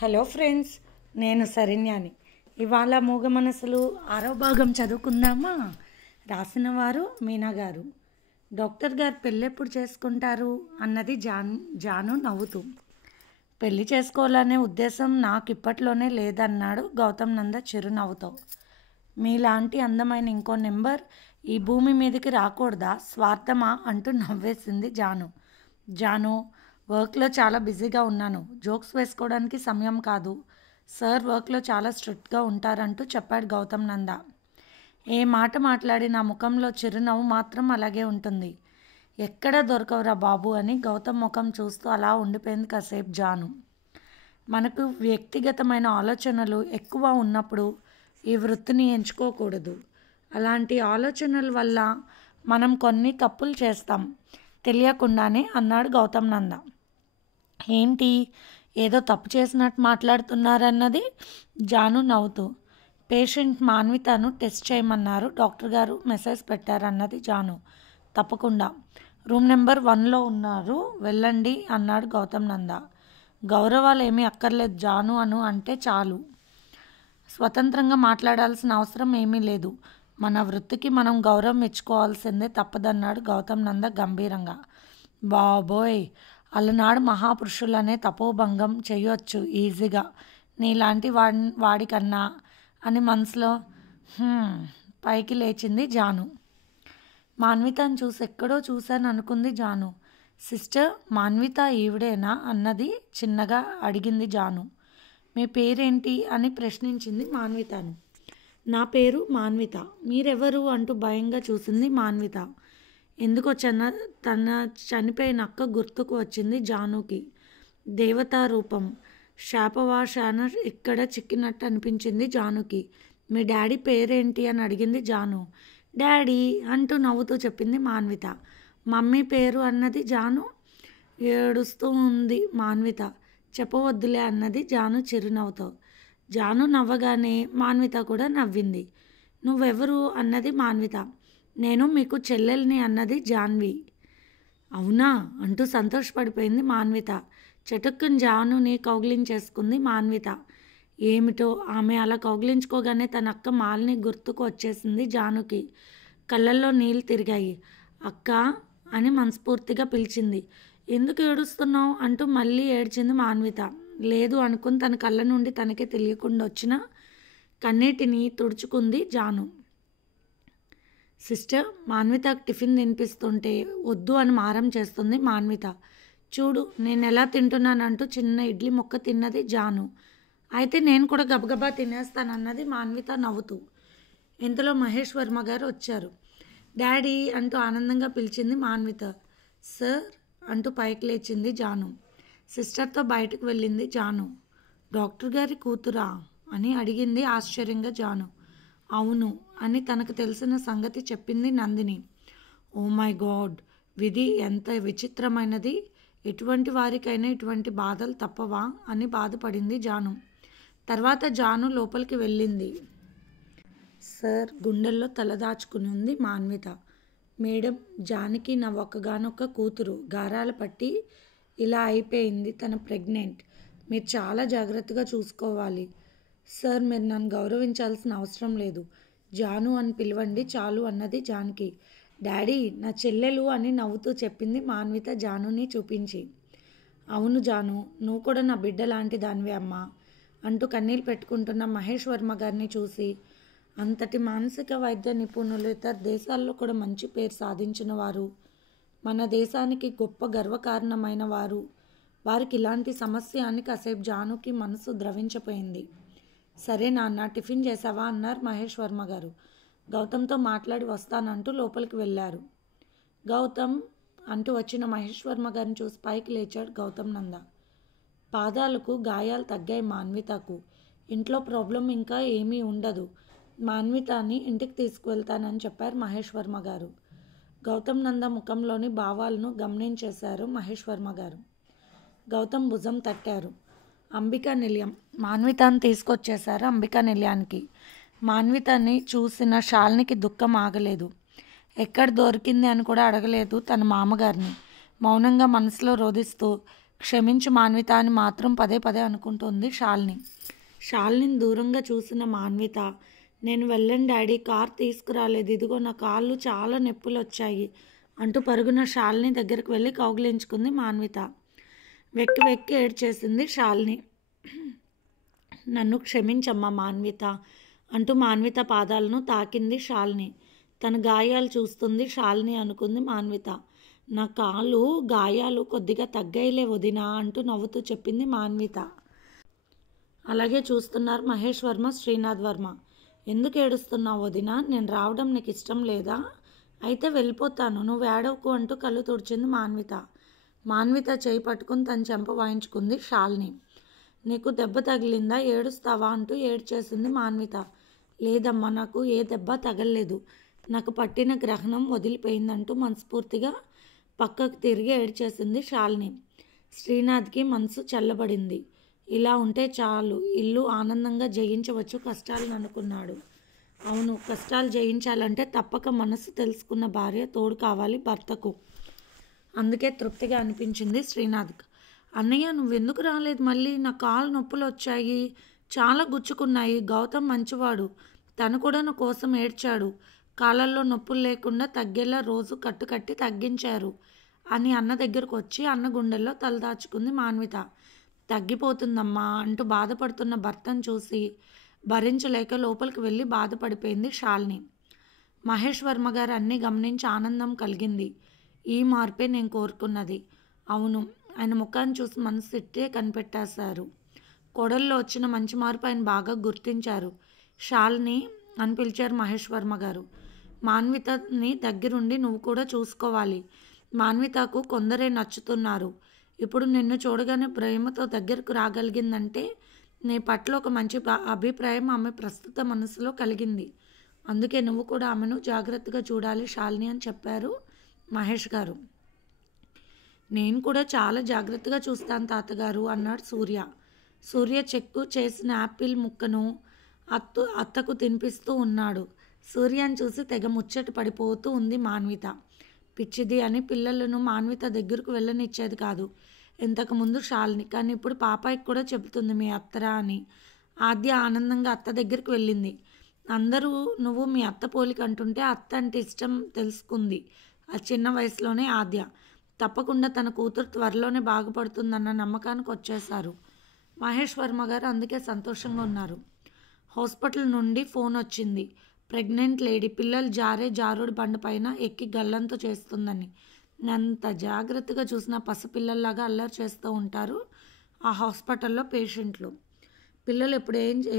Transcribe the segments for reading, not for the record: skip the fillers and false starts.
Hello friends, నేను శరణ్యాని. ఇవాళ మూగ మనసులు 6వ భాగం చదువుకుందామా? రాసిన వారు మీనా గారు. డాక్టర్ గారు పెళ్ళెప్పుడు చేసుకుంటారు అన్నది జాను నవ్వుతూ. పెళ్ళి చేసుకోవాలనే ఉద్దేశం నాకు ఇప్పట్లోనే లేదన్నాడు గౌతమ్ నంద చిరునవ్వుతో. మీలాంటి అందమైన ఇంకో నెంబర్ ఈ భూమి మీదకి రాకూడదా, స్వార్థమా అంటూ నవ్వేసింది జాను, వర్క్లో చాలా బిజీగా ఉన్నాను, జోక్స్ వేసుకోవడానికి సమయం కాదు. సార్ వర్క్లో చాలా స్ట్రిక్ట్గా ఉంటారంటూ చెప్పాడు గౌతమ్ నంద. ఏ మాట మాట్లాడి నా ముఖంలో చిరునవ్వు మాత్రం అలాగే ఉంటుంది. ఎక్కడ దొరకవురా బాబు అని గౌతమ్ ముఖం చూస్తూ అలా ఉండిపోయింది కాసేపు జాను. మనకు వ్యక్తిగతమైన ఆలోచనలు ఎక్కువ ఉన్నప్పుడు ఈ వృత్తిని ఎంచుకోకూడదు. అలాంటి ఆలోచనల వల్ల మనం కొన్ని తప్పులు చేస్తాం తెలియకుండానే అన్నాడు గౌతమ్ నంద. ఏంటి, ఏదో తప్పు చేసినట్టు మాట్లాడుతున్నారన్నది జాను నవ్వుతూ. పేషెంట్ మాన్వితను టెస్ట్ చేయమన్నారు డాక్టర్ గారు, మెసేజ్ పెట్టారన్నది జాను. తప్పకుండా, రూమ్ నెంబర్ 1లో ఉన్నారు, వెళ్ళండి అన్నాడు గౌతమ్ నంద. గౌరవాలు ఏమీ అక్కర్లేదు జాను అంటే చాలు. స్వతంత్రంగా మాట్లాడాల్సిన అవసరం ఏమీ లేదు. మన వృత్తికి మనం గౌరవం ఇచ్చుకోవాల్సిందే తప్పదన్నాడు గౌతమ్ నంద గంభీరంగా. బాబోయ్, అలనాడు మహాపురుషులనే తపోభంగం చేయొచ్చు ఈజీగా, నీలాంటి వాడికన్నా అని మనసులో పైకి లేచింది జాను. మాన్వితను చూసి ఎక్కడో చూశాను అనుకుంది జాను. సిస్టర్ మాన్విత ఈవిడేనా అన్నది చిన్నగా అడిగింది జాను. మీ పేరేంటి అని ప్రశ్నించింది మాన్వితను. నా పేరు మాన్విత, మీరెవరు అంటూ భయంగా చూసింది మాన్విత. ఎందుకో తన చనిపోయిన అక్క గుర్తుకు వచ్చింది జానుకి. దేవతా రూపం, శాపవాశాన ఇక్కడ చిక్కినట్టు అనిపించింది జానుకి. మీ డాడీ పేరేంటి అని అడిగింది జాను. డాడీ అంటూ నవ్వుతూ చెప్పింది మాన్విత. మమ్మీ పేరు అన్నది జాను. ఏడుస్తూ ఉంది మాన్విత. చెప్పవద్దులే అన్నది జాను చిరునవ్వుతో. జాను నవ్వగానే మాన్విత కూడా నవ్వింది. నువ్వెవరు అన్నది మాన్విత. నేను మీకు చెల్లెల్ని అన్నది జాన్వి. అవునా అంటూ సంతోషపడిపోయింది మాన్విత. చటుక్కుని జానుని కౌగిలించేసుకుంది మాన్విత. ఏమిటో ఆమె అలా కౌగిలించుకోగానే తన అక్క మాలిని గుర్తుకు వచ్చేసింది జానుకి. కళ్ళల్లో నీళ్ళు తిరిగాయి. అక్క అని మనస్ఫూర్తిగా పిలిచింది. ఎందుకు ఏడుస్తున్నావు అంటూ మళ్ళీ ఏడ్చింది మాన్విత. లేదు అనుకుని తన కళ్ళ నుండి తనకే తెలియకుండా వచ్చిన కన్నీటిని తుడుచుకుంది జాను. సిస్టర్, మాన్వితకు టిఫిన్ తినిపిస్తుంటే వద్దు అని మారం చేస్తుంది మాన్విత. చూడు నేను ఎలా తింటున్నానంటూ చిన్న ఇడ్లీ ముక్క తిన్నది జాను. అయితే నేను కూడా గబగబా తినేస్తానన్నది మాన్విత నవ్వుతూ. ఇంతలో మహేష్ వర్మ గారు వచ్చారు. డాడీ అంటూ ఆనందంగా పిలిచింది మాన్విత. సార్ అంటూ పైకి లేచింది జాను. సిస్టర్తో బయటకు వెళ్ళింది జాను. డాక్టర్ గారి కూతురా అని అడిగింది ఆశ్చర్యంగా జాను. అవును అని తనకు తెలిసిన సంగతి చెప్పింది నందిని. ఓ మై గాడ్, విధి ఎంత విచిత్రమైనది, ఎటువంటి వారికైనా ఇటువంటి బాధలు తప్పవా అని బాధపడింది జాను. తర్వాత జాను లోపలికి వెళ్ళింది. సార్ గుండెల్లో తలదాచుకుని ఉంది మాన్విత. మేడం, జానకి నా ఒక్కగానొక్క కూతురు, గారాల పట్టి ఇలా అయిపోయింది, తన ప్రెగ్నెంట్, మీరు చాలా జాగ్రత్తగా చూసుకోవాలి. సార్ మీరు నన్ను గౌరవించాల్సిన అవసరం లేదు, జాను అని పిలవండి చాలు అన్నది జానకి. డాడీ నా చెల్లెలు అని నవ్వుతూ చెప్పింది మాన్విత జానుని చూపించి. అవును జాను, నువ్వు కూడా నా బిడ్డ లాంటి దానివే అమ్మా అంటూ కన్నీళ్ళు పెట్టుకుంటున్న మహేష్ వర్మ గారిని చూసి, అంతటి మానసిక వైద్య నిపుణులు ఇతర దేశాల్లో కూడా మంచి పేరు సాధించిన వారు, మన దేశానికి గొప్ప గర్వకారణమైన వారు, వారికి ఇలాంటి సమస్య అని కాసేపు జానుకి మనసు ద్రవించిపోయింది. సరే నాన్న, టిఫిన్ చేసావా అన్నారు మహేష్ వర్మ గారు. గౌతమ్తో మాట్లాడి వస్తానంటూ లోపలికి వెళ్ళారు. గౌతమ్ అంటూ వచ్చిన మహేష్ వర్మ గారిని చూసి పైకి లేచాడు గౌతమ్ నంద. పాదాలకు గాయాలు తగ్గాయి మాన్వితకు. ఇంట్లో ప్రాబ్లం ఇంకా ఏమీ ఉండదు, మాన్వితని ఇంటికి తీసుకువెళ్తానని చెప్పారు మహేష్ వర్మ గారు. గౌతమ్ నంద ముఖంలోని భావాలను గమనించేశారు మహేష్ వర్మ గారు. గౌతమ్ భుజం తట్టారు. అంబికా నిలయం, మాన్వితను తీసుకొచ్చేశారు అంబికా నిలయానికి. మాన్వితని చూసిన శాలినికి దుఃఖం ఆగలేదు. ఎక్కడ దొరికింది అని కూడా అడగలేదు తన మామగారిని. మౌనంగా మనసులో రోధిస్తూ క్షమించు మాన్విత అని మాత్రం పదే పదే అనుకుంటోంది శాలిని. శాలినిని దూరంగా చూసిన మాన్విత, నేను వెళ్ళను డాడీ, కార్ తీసుకురాలేదు, ఇదిగో నా కాళ్ళు చాలా నొప్పులు వచ్చాయి అంటూ పరుగున శాలిని దగ్గరికి వెళ్ళి కౌగిలించుకుంది మాన్విత. వెక్కి వెక్కి ఏడ్చేసింది శాలిని. నన్ను క్షమించమ్మా మాన్విత అంటూ మాన్విత పాదాలను తాకింది శాలిని. తన గాయాలు చూస్తుంది శాలిని అనుకుంది మాన్విత. నా కాళ్ళు గాయాలు కొద్దిగా తగ్గాయిలే వదినా అంటూ నవ్వుతూ చెప్పింది మాన్విత. అలాగే చూస్తున్నారు మహేష్ వర్మ, శ్రీనాథ్ వర్మ. ఎందుకు ఏడుస్తున్నావు వదినా? నేను రావడం నీకు ఇష్టం లేదా? అయితే వెళ్ళిపోతాను, నువ్వు ఏడవకు అంటూ కళ్ళు తుడిచింది మాన్విత. మాన్విత చేయి పట్టుకుని తన చెంప వాయించుకుంది శాలిని. నీకు దెబ్బ తగిలిందా, ఏడుస్తావా అంటూ ఏడ్చేసింది మాన్విత. లేదమ్మా, నాకు ఏ దెబ్బ తగలలేదు, నాకు పట్టిన గ్రహణం వదిలిపోయిందంటూ మనస్ఫూర్తిగా పక్కకు తిరిగి ఏడ్చేసింది శాలిని. శ్రీనాథ్కి మనసు చల్లబడింది. ఇలా ఉంటే చాలు, ఇల్లు ఆనందంగా జయించవచ్చు కష్టాలను అనుకున్నాడు. అవును, కష్టాలు జయించాలంటే తప్పక మనసు తెలుసుకున్న భార్య తోడు కావాలి భర్తకు. అందుకే తృప్తిగా అనిపించింది శ్రీనాథ్కి. అన్నయ్య, నువ్వెందుకు రాలేదు మళ్ళీ? నా కాళ్ళు నొప్పులు వచ్చాయి, చాలా గుచ్చుకున్నాయి. గౌతమ్ మంచివాడు, తను కూడా నా కోసం ఏడ్చాడు. కాళ్ళల్లో నొప్పులు లేకుండా తగ్గేలా రోజు కట్టుకట్టి తగ్గించారు అని అన్న దగ్గరకు వచ్చి అన్న గుండెల్లో తలదాచుకుంది మాన్విత. తగ్గిపోతుందమ్మా అంటూ బాధపడుతున్న భర్తను చూసి భరించలేక లోపలికి వెళ్ళి బాధపడిపోయింది శాలిని. మహేష్ వర్మ గారు అన్నీ గమనించి ఆనందం కలిగింది. ఈ మార్పే నేను కోరుకున్నది. అవును, ఆయన ముఖాన్ని చూసి మనసు ఇట్టే కనిపెట్టేశారు. కోడల్లో వచ్చిన మంచి మార్పు ఆయన బాగా గుర్తించారు. శాలిని అని పిలిచారు మహేష్ వర్మ గారు. మాన్వితని దగ్గరుండి నువ్వు కూడా చూసుకోవాలి. మాన్వితకు కొందరే నచ్చుతున్నారు. ఇప్పుడు నిన్ను చూడగానే ప్రేమతో దగ్గరకు రాగలిగిందంటే నీ పట్ల ఒక మంచి అభిప్రాయం ఆమె ప్రస్తుత మనసులో కలిగింది. అందుకే నువ్వు కూడా ఆమెను జాగ్రత్తగా చూడాలి శాలిని అని చెప్పారు మహేష్ గారు. నేను కూడా చాలా జాగ్రత్తగా చూస్తాను తాతగారు అన్నాడు సూర్య. సూర్య చెక్కు చేసిన యాపిల్ ముక్కను అత్తకు తినిపిస్తూ ఉన్నాడు. సూర్యని చూసి తెగ ముచ్చట పడిపోతూ ఉంది మాన్విత. పిచ్చిది అని పిల్లలను మాన్విత దగ్గరకు వెళ్ళనిచ్చేది కాదు ఇంతకుముందు శాలిని. కానీ ఇప్పుడు పాపాయికి కూడా చెబుతుంది మీ అత్తరా అని. ఆద్య ఆనందంగా అత్త దగ్గరికి వెళ్ళింది. అందరూ నువ్వు మీ అత్త పోలిక అంటుంటే అత్త అంటే ఇష్టం తెలుసుకుంది ఆ చిన్న వయసులోనే ఆద్య. తప్పకుండా తన కూతురు త్వరలోనే బాగుపడుతుందన్న నమ్మకానికి వచ్చేశారు మహేష్ వర్మ గారు. అందుకే సంతోషంగా ఉన్నారు. హాస్పిటల్ నుండి ఫోన్ వచ్చింది. ప్రెగ్నెంట్ లేడీ, పిల్లలు జారే జారుడు బండ పైన ఎక్కి గల్లంతో చేస్తుందని. అంత జాగ్రత్తగా చూసిన పసిపిల్లల్లాగా అల్లరి చేస్తూ ఉంటారు ఆ హాస్పిటల్లో పేషెంట్లు. పిల్లలు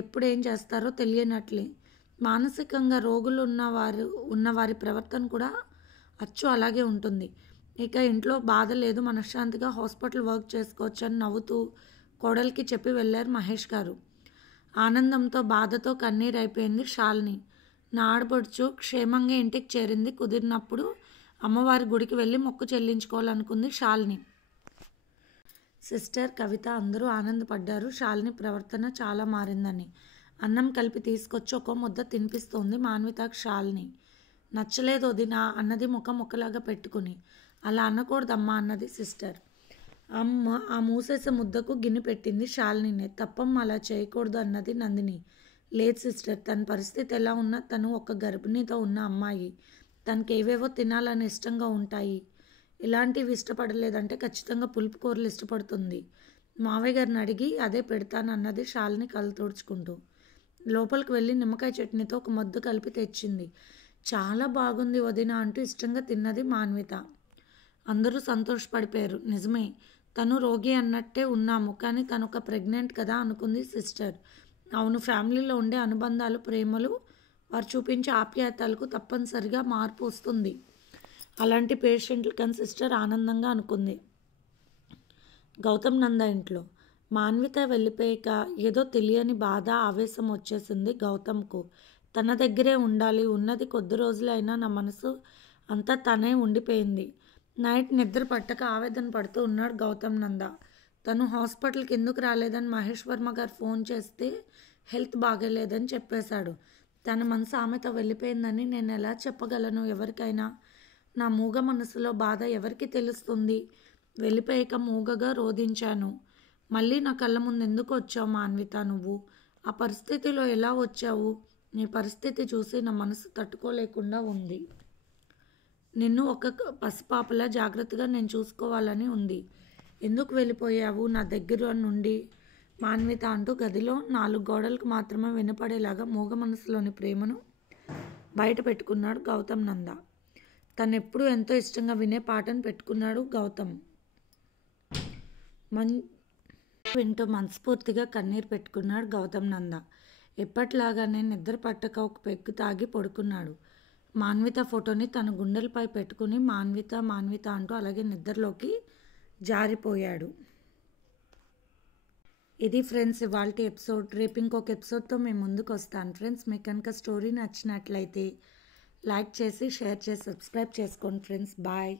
ఎప్పుడు ఏం చేస్తారో తెలియనట్లే. మానసికంగా రోగులు ఉన్నవారి ప్రవర్తన కూడా అచ్చు అలాగే ఉంటుంది. ఇక ఇంట్లో బాధ లేదు, మనశ్శాంతిగా హాస్పిటల్ వర్క్ చేసుకోవచ్చు అని నవ్వుతూ కోడలికి చెప్పి వెళ్ళారు మహేష్ గారు. ఆనందంతో బాధతో కన్నీరైపోయింది శాలిని. నా ఆడపడుచు క్షేమంగా ఇంటికి చేరింది. కుదిరినప్పుడు అమ్మవారి గుడికి వెళ్ళి మొక్కు చెల్లించుకోవాలనుకుంది శాలిని. సిస్టర్, కవిత అందరూ ఆనందపడ్డారు శాలిని ప్రవర్తన చాలా మారిందని. అన్నం కలిపి తీసుకొచ్చి ఒక ముద్ద తినిపిస్తోంది మాన్వితకు శాలిని. నచ్చలేదు వదినా అన్నది ముఖం ముక్కలాగా పెట్టుకుని. అలా అనకూడదమ్మా అన్నది సిస్టర్. అమ్మ ఆ మూసేసే ముద్దకు గిన్నె పెట్టింది శాలినినే. తప్పమ్మ, అలా చేయకూడదు అన్నది నందిని. లేదు సిస్టర్, తన పరిస్థితి ఎలా ఉన్నా తను ఒక గర్భిణితో ఉన్న అమ్మాయి. తనకి ఏవేవో తినాలని ఇష్టంగా ఉంటాయి. ఇలాంటివి ఇష్టపడలేదంటే ఖచ్చితంగా పులుపు కూరలు ఇష్టపడుతుంది. మావయ్య గారిని అడిగి అదే పెడతాను అన్నది శాలిని కళ్ళు తుడుచుకుంటూ. లోపలికి వెళ్ళి నిమ్మకాయ చట్నీతో ఒక ముద్ద కలిపి తెచ్చింది. చాలా బాగుంది వదిన అంటూ ఇష్టంగా తిన్నది మాన్విత. అందరూ సంతోషపడిపోయారు. నిజమే, తను రోగి అన్నట్టే ఉన్నాము, కానీ తను ఒక ప్రెగ్నెంట్ కదా అనుకుంది సిస్టర్. అవును, ఫ్యామిలీలో ఉండే అనుబంధాలు, ప్రేమలు, వారు చూపించే ఆప్యాయతలకు తప్పనిసరిగా మార్పు వస్తుంది. అలాంటి పేషెంట్లు కానీ సిస్టర్ ఆనందంగా అనుకుంది. గౌతమ్ నంద ఇంట్లో మాన్విత వెళ్ళిపోయాక ఏదో తెలియని బాధ, ఆవేశం వచ్చేసింది గౌతమ్కు. తన దగ్గరే ఉండాలి, ఉన్నది కొద్ది రోజులే అయినా నా మనసు అంతా తనే ఉండిపోయింది. నైట్ నిద్ర పట్టక ఆవేదన పడుతూ ఉన్నాడు గౌతమ్ నంద. తను హాస్పిటల్కి ఎందుకు రాలేదని మహేష్ వర్మ గారు ఫోన్ చేస్తే హెల్త్ బాగలేదని చెప్పేశాడు. తన మనసు ఆమెతో వెళ్ళిపోయిందని నేను ఎలా చెప్పగలను ఎవరికైనా? నా మూగ మనసులో బాధ ఎవరికి తెలుస్తుంది? వెళ్ళిపోయాక మూగగా రోదించాను. మళ్ళీ నా కళ్ళ ముందు ఎందుకు వచ్చావు మాన్విత నువ్వు? ఆ పరిస్థితిలో ఎలా వచ్చావు? నీ పరిస్థితి చూసి నా మనసు తట్టుకోలేకుండా ఉంది. నిన్ను ఒక పసిపాపలా జాగ్రత్తగా నేను చూసుకోవాలని ఉంది. ఎందుకు వెళ్ళిపోయావు నా దగ్గర నుండి మాన్విత అంటూ గదిలో 4 గోడలకు మాత్రమే వినపడేలాగా మూగ మనసులోని ప్రేమను బయట పెట్టుకున్నాడు గౌతమ్ నంద. తనెప్పుడు ఎంతో ఇష్టంగా వినే పాటను పెట్టుకున్నాడు గౌతమ్. వింటూ మనస్ఫూర్తిగా కన్నీరు పెట్టుకున్నాడు గౌతమ్ నంద. ఎప్పటిలాగానే నిద్ర పట్టక ఒక పెగ్గు తాగి పడుకున్నాడు. మాన్విత ఫోటోని తన గుండెలపై పెట్టుకుని మాన్విత మాన్విత అంటూ అలాగే నిద్రలోకి జారిపోయాడు. ఇది ఫ్రెండ్స్ ఇవాల్టి ఎపిసోడ్. రేపు ఇంకొక ఎపిసోడ్తో మేము ముందుకు వస్తాను ఫ్రెండ్స్. మీకు కనుక స్టోరీ నచ్చినట్లయితే లైక్ చేసి షేర్ చేసి సబ్స్క్రైబ్ చేసుకోండి ఫ్రెండ్స్. బాయ్.